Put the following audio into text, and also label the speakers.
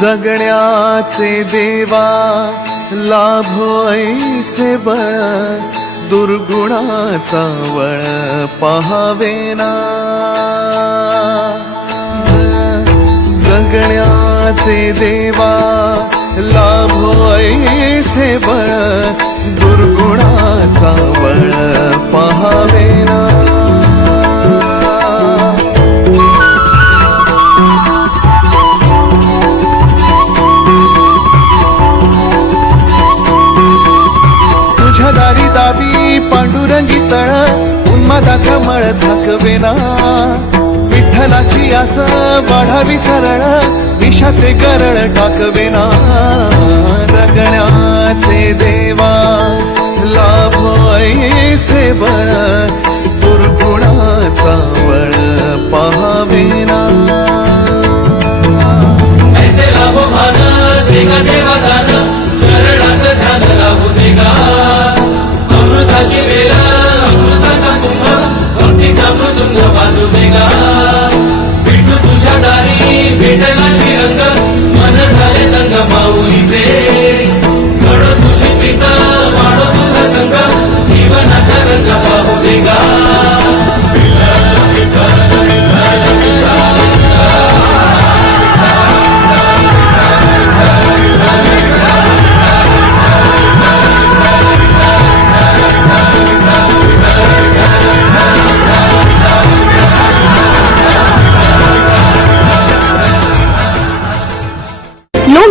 Speaker 1: जगण्याचे देवा लाभो ऐसे बळ दुर्गुणाचा वळ पहावेना जगण्या जगण्याचे देवा लाभो ऐसे बळ दुर्गुणाचा वळ पहावेना तुझ्या दारी दाबी पांडुरंगी तळ उन्मादाचा मळ झाकवेना विठ्ठलाची आस वाढावी सरळ विषाचे गरळ टाकविना जगण्याचे देवा लाभ ऐसे बळ. दुर्गुणाचा वळ पहावेना
Speaker 2: ऐसे लाभो भान देगा देवा दान. चरणात ध्यान लागू देगा. अमृताची वेळ अमृताचा कुंभ भक्तीचा मृदुंग बाजू देगा ng kapahuligan.